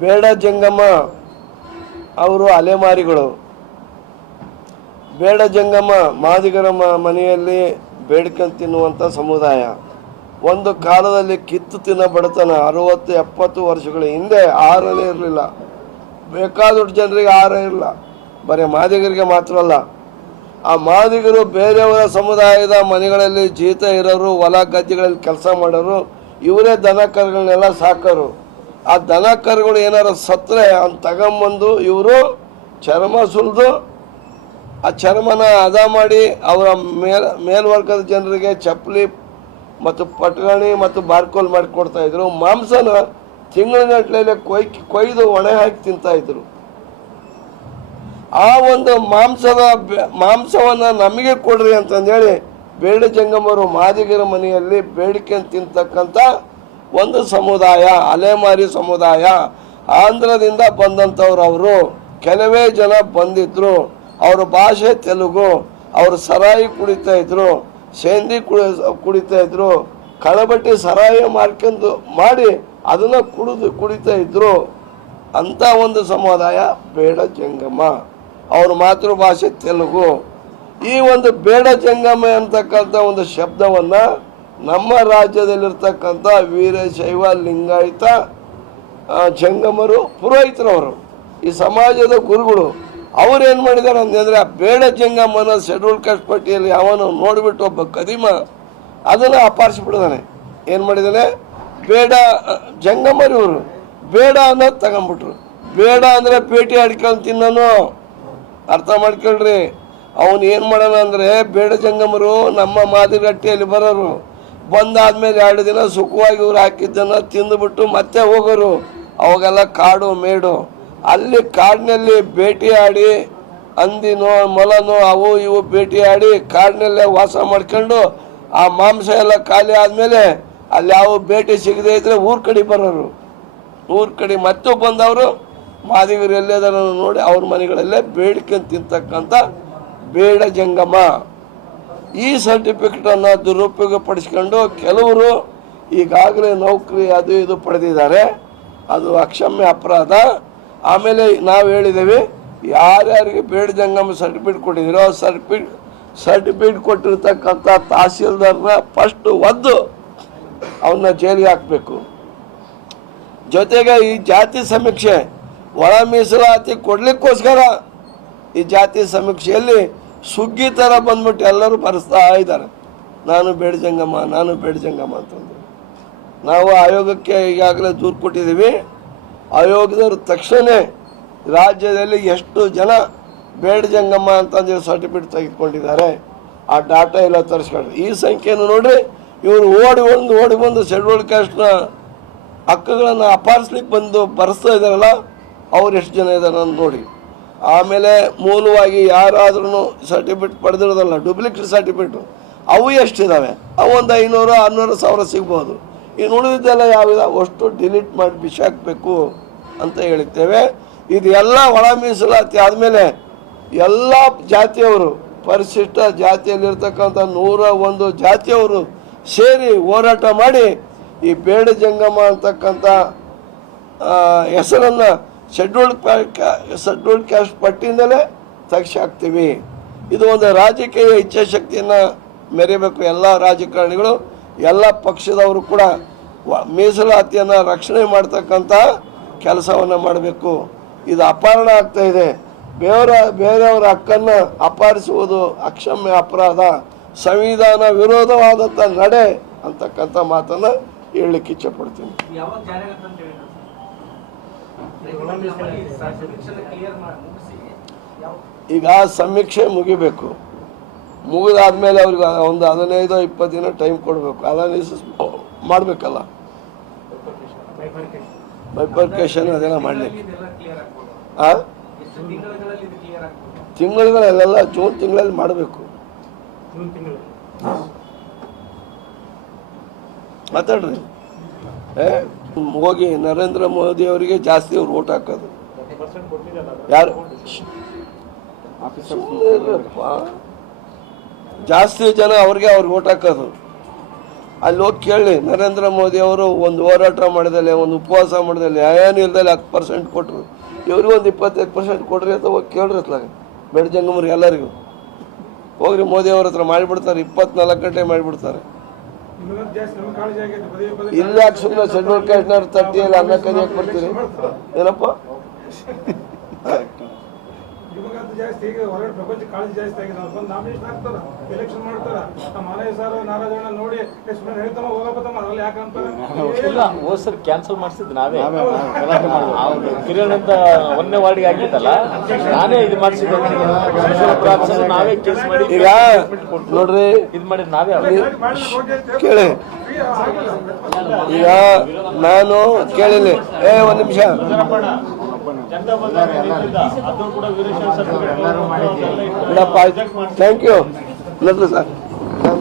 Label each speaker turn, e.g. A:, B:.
A: ಬೇಡ ಜಂಗಮ ಅವರು ಅಲೆಮಾರಿಗಳು. ಬೇಡ ಜಂಗಮ ಮಾದಿಗರ ಮನೆಯಲ್ಲಿ ಬೇಡ್ಕೊಂಡು ತಿನ್ನುವಂಥ ಸಮುದಾಯ. ಒಂದು ಕಾಲದಲ್ಲಿ ಕಿತ್ತು ತಿನ್ನ ಬಡತನ ಅರುವತ್ತು, ಎಪ್ಪತ್ತು ವರ್ಷಗಳ ಹಿಂದೆ ಆಹಾರನೇ ಇರಲಿಲ್ಲ. ಬೇಕಾದಷ್ಟು ಜನರಿಗೆ ಆಹಾರ ಇರಲಿಲ್ಲ ಬರೀ ಮಾದಿಗರಿಗೆ ಮಾತ್ರ ಅಲ್ಲ. ಆ ಮಾದಿಗರು ಬೇರೆಯವರ ಸಮುದಾಯದ ಮನೆಗಳಲ್ಲಿ ಜೀತ ಇರೋರು, ಹೊಲ ಗದ್ದೆಗಳಲ್ಲಿ ಕೆಲಸ ಮಾಡೋರು, ಇವರೇ ದನ ಕರುಗಳನ್ನೆಲ್ಲ ಸಾಕೋರು. ಆ ದನ ಕರುಗಳು ಏನಾರು ಸತ್ತರೆ ಅವ್ನು ತಗೊಂಬಂದು ಇವರು ಚರ್ಮ ಸುಲಿದು, ಆ ಚರ್ಮನ ಅದ ಮಾಡಿ ಅವರ ಮೇಲ್, ಮೇಲ್ವರ್ಗದ ಜನರಿಗೆ ಚಪ್ಪಲಿ ಮತ್ತು ಪಟ್ಗಣಿ ಮತ್ತು ಬಾರ್ಕೋಲ್ ಮಾಡಿ ಕೊಡ್ತಾ ಇದ್ರು. ಮಾಂಸನ ತಿಂಗಳಿನಟ್ಲೆ ಕೊಯ್ ಕೊಯ್ದು ಒಣೆ ಹಾಕಿ ತಿಂತಾ ಇದ್ರು. ಆ ಒಂದು ಮಾಂಸದ ಮಾಂಸವನ್ನ ನಮಗೆ ಕೊಡ್ರಿ ಅಂತಂದೇಳಿ ಬೇಡ ಜಂಗಮರು ಮಾದಿಗರ ಮನೆಯಲ್ಲಿ ಬೇಡಿಕೆ ತಿಂತಕ್ಕಂಥ ಒಂದು ಸಮುದಾಯ, ಅಲೆಮಾರಿ ಸಮುದಾಯ, ಆಂಧ್ರದಿಂದ ಬಂದಂಥವ್ರು ಅವರು. ಕೆಲವೇ ಜನ ಬಂದಿದ್ರು. ಅವ್ರ ಭಾಷೆ ತೆಲುಗು, ಅವರು ಸರಾಯಿ ಕುಡಿತಾ ಇದ್ರು, ಸೇಂದಿ ಕುಡಿ, ಕುಡಿತಾ ಇದ್ರು, ಕಳಬಟ್ಟಿ ಸರಾಯಿ ಮಾಡ್ಕೊಂಡು ಮಾಡಿ ಅದನ್ನ ಕುಡಿದು, ಕುಡಿತಾ ಇದ್ರು. ಅಂತ ಒಂದು ಸಮುದಾಯ ಬೇಡ ಜಂಗಮ ಅವ್ರ ಮಾತೃಭಾಷೆ ತೆಲುಗು. ಈ ಒಂದು ಬೇಡ ಜಂಗಮ ಅಂತಕ್ಕಂಥ ಒಂದು ಶಬ್ದವನ್ನ ನಮ್ಮ ರಾಜ್ಯದಲ್ಲಿರ್ತಕ್ಕಂಥ ವೀರಶೈವ ಲಿಂಗಾಯತ ಜಂಗಮರು ಪುರೋಹಿತರವರು ಈ ಸಮಾಜದ ಗುರುಗಳು ಅವ್ರು ಏನು ಮಾಡಿದ್ದಾರೆ ಅಂತಂದರೆ ಆ ಬೇಡ ಜಂಗಮನ ಶೆಡ್ಯೂಲ್ ಕಾಸ್ಟ್ ಪಟ್ಟಿಯಲ್ಲಿ ಅವನು ನೋಡಿಬಿಟ್ಟು ಒಬ್ಬ ಕದಿಮ ಅದನ್ನು ಅಪಾರಿಸ್ಬಿಡ್ದಾನೆ ಏನು ಮಾಡಿದ್ದಾನೆ? ಬೇಡ ಆ, ಜಂಗಮರು ಇವರು. ಬೇಡ ಅನ್ನೋದು ತಗೊಂಬಿಟ್ರು. ಬೇಡ ಅಂದರೆ ಪೇಟಿ ಅಡ್ಕೊಂಡು ತಿನ್ನೋನು. ಅರ್ಥ ಮಾಡ್ಕೊಳ್ರಿ. ಅವನು ಏನು ಮಾಡೋಣ ಅಂದರೆ ಬೇಡ ಜಂಗಮರು ನಮ್ಮ ಮಾದಿಗಟ್ಟಿಯಲ್ಲಿ ಬರೋರು. ಬಂದಾದ್ಮೇಲೆ ಎರಡು ದಿನ ಸುಖವಾಗಿ ಇವ್ರು ಹಾಕಿದ್ದನ್ನು ತಿಂದುಬಿಟ್ಟು ಮತ್ತೆ ಹೋಗೋರು, ಅವಾಗೆಲ್ಲ ಕಾಡು ಮೇಡು. ಅಲ್ಲಿ ಕಾಡಿನಲ್ಲಿ ಭೇಟಿಯಾಡಿ ಅಂದಿನೋ ಮೊಲನೋ ಅವು ಇವು ಭೇಟಿಯಾಡಿ ಕಾಡಿನಲ್ಲೇ ವಾಸ ಮಾಡ್ಕೊಂಡು ಆ ಮಾಂಸ ಎಲ್ಲ ಖಾಲಿ ಆದಮೇಲೆ ಅಲ್ಲಿ ಯಾವ ಭೇಟಿ ಸಿಗದೆ ಇದ್ದರೆ ಊರ್ ಕಡೆ ಬರೋರು. ಊರ್ ಕಡೆ ಮತ್ತೆ ಬಂದವರು ಮಾದಿಗರು ಎಲ್ಲೇದಾರ ನೋಡಿ ಅವ್ರ ಮನೆಗಳಲ್ಲೇ ಬೇಡಿಕೆ ತಿಂತಕ್ಕಂಥ ಬೇಡ ಜಂಗಮ. ಈ ಸರ್ಟಿಫಿಕೇಟನ್ನು ದುರುಪಯೋಗ ಪಡಿಸ್ಕೊಂಡು ಕೆಲವರು ಈಗಾಗಲೇ ನೌಕರಿ ಅದು ಇದು ಪಡೆದಿದ್ದಾರೆ. ಅದು ಅಕ್ಷಮ್ಯ ಅಪರಾಧ. ಆಮೇಲೆ ನಾವು ಹೇಳಿದ್ದೇವೆ ಯಾರ್ಯಾರಿಗೆ ಬೇಡ ಜಂಗಮ ಸರ್ಟಿಫಿಕೇಟ್ ಕೊಟ್ಟಿದ್ದೀರೋ ಸರ್ಟಿಫಿಕೇಟ್ ಸರ್ಟಿಫಿಕೇಟ್ ಕೊಟ್ಟಿರ್ತಕ್ಕಂಥ ತಹಸೀಲ್ದಾರ್ನ ಫಸ್ಟ್ ಒದ್ದು ಅವನ್ನ ಜೈಲಿಗೆ ಹಾಕಬೇಕು. ಜೊತೆಗೆ ಈ ಜಾತಿ ಸಮೀಕ್ಷೆ, ಒಳ ಮೀಸಲಾತಿ ಕೊಡ್ಲಿಕ್ಕೋಸ್ಕರ ಈ ಜಾತಿ ಸಮೀಕ್ಷೆಯಲ್ಲಿ ಸುಗ್ಗಿ ಥರ ಬಂದ್ಬಿಟ್ಟು ಎಲ್ಲರೂ ಬರೆಸ್ತಾ ಇದ್ದಾರೆ. ನಾನು ಬೇಡಜಂಗಮ್ಮ ನಾನು ಬೇಡಜಂಗಮ್ಮ ಅಂತಂದು ನಾವು ಆಯೋಗಕ್ಕೆ ಈಗಾಗಲೇ ದೂರು ಕೊಟ್ಟಿದ್ದೀವಿ. ಆಯೋಗದವರು ತಕ್ಷಣ ರಾಜ್ಯದಲ್ಲಿ ಎಷ್ಟು ಜನ ಬೇಡಜಂಗಮ್ಮ ಅಂತಂದೇಳಿ ಸರ್ಟಿಫಿಕೇಟ್ ತೆಗೆದುಕೊಂಡಿದ್ದಾರೆ. ಆ ಡಾಟಾ ಎಲ್ಲ ತರಿಸ್ಕೊಂಡ್ರೆ. ಈ ಸಂಖ್ಯೆಯನ್ನು ನೋಡಿ ಇವರು ಓಡಿ ಬಂದು ಓಡಿ ಬಂದು ಶೆಡ್ಯೂಲ್ ಕಾಸ್ಟ್ನ ಹಕ್ಕುಗಳನ್ನು ಅಪಾರಿಸ್ಲಿಕ್ಕೆ ಬಂದು ಬರೆಸ್ತಾ ಇದ್ದಾರಲ್ಲ, ಅವ್ರು ಎಷ್ಟು ಜನ ಇದ್ದಾರೆ ನೋಡಿ. ಆಮೇಲೆ ಮೂಲವಾಗಿ ಯಾರಾದ್ರೂ ಸರ್ಟಿಫಿಕೇಟ್ ಪಡೆದಿರೋದಲ್ಲ ಡೂಪ್ಲಿಕೇಟ್ ಸರ್ಟಿಫಿಕೇಟು ಅವು ಎಷ್ಟಿದ್ದಾವೆ ಅವು ಒಂದು ಐನೂರು, ಆರುನೂರು ಸಾವಿರ ಸಿಗ್ಬೋದು. ಇನ್ನು ಉಳಿದಿದ್ದೆಲ್ಲ ಯಾವಿದೆ ಅಷ್ಟು ಡಿಲೀಟ್ ಮಾಡಿ ಬಿಸಾಕಬೇಕು ಅಂತ ಹೇಳುತ್ತೇವೆ ಇದೆಲ್ಲ ಒಳ ಮೀಸಲಾತಿ ಆದಮೇಲೆ ಎಲ್ಲ ಜಾತಿಯವರು, ಪರಿಶಿಷ್ಟ ಜಾತಿಯಲ್ಲಿರ್ತಕ್ಕಂಥ ನೂರ ಒಂದು ಜಾತಿಯವರು ಸೇರಿ ಹೋರಾಟ ಮಾಡಿ ಈ ಬೇಡ ಜಂಗಮ ಅಂತಕ್ಕಂಥ ಹೆಸರನ್ನು ಶೆಡ್ಯೂಲ್ಡ್ ಶೆಡ್ಯೂಲ್ಡ್ ಕ್ಯಾಸ್ಟ್ ಪಟ್ಟಿಯಿಂದಲೇ ತೆಗೆಸಾಕ್ತೀವಿ ಇದು ಒಂದು ರಾಜಕೀಯ ಇಚ್ಛಾಶಕ್ತಿಯನ್ನು ಮೆರೆಯಬೇಕು. ಎಲ್ಲ ರಾಜಕಾರಣಿಗಳು, ಎಲ್ಲ ಪಕ್ಷದವರು ಕೂಡ ಮೀಸಲಾತಿಯನ್ನು ರಕ್ಷಣೆ ಮಾಡ್ತಕ್ಕಂಥ ಕೆಲಸವನ್ನು ಮಾಡಬೇಕು. ಇದು ಅಪಹರಣ ಆಗ್ತಾ ಇದೆ. ಬೇವರ, ಬೇರೆಯವರ ಹಕ್ಕನ್ನು ಅಪಹರಿಸುವುದು ಅಕ್ಷಮ್ಯ ಅಪರಾಧ. ಸಂವಿಧಾನ ವಿರೋಧವಾದಂಥ ನಡೆ ಅಂತಕ್ಕಂಥ ಮಾತನ್ನು ಹೇಳಲಿಕ್ಕೆ ಇಚ್ಛೆಪಡ್ತೀನಿ ಈಗ ಸಮೀಕ್ಷೆ ಮುಗಿಬೇಕು. ಮುಗಿದಾದ್ಮೇಲೆ ಅವ್ರಿಗೆ ಒಂದು ಹದಿನೈದು, ಇಪ್ಪತ್ತು ದಿನ ಟೈಮ್ ಕೊಡಬೇಕು. ಅನಾಲಿಸಿಸ್ ಮಾಡಬೇಕಲ್ಲ. ಬೈಪರ್ಕೇಶನ್ ಅದೆಲ್ಲ ಮಾಡಲಿಕ್ಕೆ.
B: ಹಾಂ
A: ತಿಂಗಳುಗಳಲ್ಲೆಲ್ಲ ಜೂನ್ ತಿಂಗಳಲ್ಲಿ ಮಾಡಬೇಕು. ಮಾತಾಡ್ರಿ. ಏ? ಹೋಗಿ ನರೇಂದ್ರ ಮೋದಿ ಅವರಿಗೆ ಜಾಸ್ತಿ ಅವ್ರು ಓಟ್ ಹಾಕೋದು. ಯಾರು. ಜಾಸ್ತಿ ಜನ ಅವ್ರಿಗೆ ಅವ್ರಿಗೆ ಓಟ್ ಹಾಕೋದು. ಅಲ್ಲಿ ಹೋಗಿ ಕೇಳಿ, ನರೇಂದ್ರ ಮೋದಿ ಅವರು ಒಂದು ಹೋರಾಟ ಮಾಡಿದಲ್ಲಿ, ಒಂದು ಉಪವಾಸ ಮಾಡಿದಲ್ಲಿ ಏನು ಇಲ್ದಲ್ಲಿ ಹತ್ತು ಪರ್ಸೆಂಟ್ ಕೊಟ್ಟರು ಇವ್ರಿಗೆ ಒಂದು ಇಪ್ಪತ್ತೈದು ಪರ್ಸೆಂಟ್ ಕೊಡ್ರಿ ಅಂತ ಹೋಗಿ ಕೇಳ್ರಿ ಅತ್ಲಾಗ ಬೆಡ್ಜಂಗಮ್ರಿಗೆ ಎಲ್ಲರಿಗೂ. ಹೋಗ್ರಿ ಮೋದಿ ಅವ್ರ ಹತ್ರ, ಮಾಡಿಬಿಡ್ತಾರೆ, ಇಪ್ಪತ್ನಾಲ್ಕು ಗಂಟೆ ಮಾಡಿಬಿಡ್ತಾರೆ. ಇಲ್ಲ ಯಾಕೆ ಸುಮ್ಮನೆ ಸೆಂಟ್ರಲ್ ಕ್ಯಾಶ್ನವ್ರು ತಟ್ಟಿಯಲ್ಲಿ ಅನ್ನ ಕರಿಯಕ್ಕೆ ಬರ್ತೀರಿ ಏನಪ್ಪ?
C: ಜಾಸ್ತಿ ಈಗ ಹೊರಗಡೆ ಪ್ರಪಂಚ ಕಾಳಜಿ ಜಾಸ್ತಿ ಆಗಿದೆ. ಅವ್ರು ಬಂದು ನಾಮಿನೇಷನ್ ಹಾಕ್ತಾರ ಎಲೆಕ್ಷನ್ ಮಾಡ್ತಾರ. ನಮ್ಮ ಮಾನವ ಸರ್ ನಾರಾಜಣ್ಣ ನೋಡಿ ಎಷ್ಟು ಸುಮ್ಮನೆ ಹೇಳ್ತಮ್ಮ ಹೋಗಪ್ಪತ್ತಮ್ಮ ಅದ್ರಲ್ಲಿ ಯಾಕಂತಾರೆ
D: ಇಲ್ಲ ಹೋದ್ ಸರ್ ಕ್ಯಾನ್ಸಲ್ ಮಾಡಿಸಿದ್ ನಾವೇ. ಕಿರಣ್ ಅಂತ ಒಂದನೇ ವಾರ್ಡ್ಗೆ ಆಗಿತ್ತಲ್ಲ ನಾನೇ ಇದು ಮಾಡಿಸಿದ್ದೆ. ನಾವೇ ಕೇಸ್ ಮಾಡಿ
A: ಈಗ ನೋಡ್ರಿ
D: ಇದು ಮಾಡಿದ್ ನಾವೇ
A: ಕೇಳಿ. ಈಗ ನಾನು ಕೇಳಿಲ್ಲ. ಏ ಒಂದ್ ನಿಮಿಷ. ಬಿಡಪ್ಪ ಥ್ಯಾಂಕ್ ಯು ಸರ್.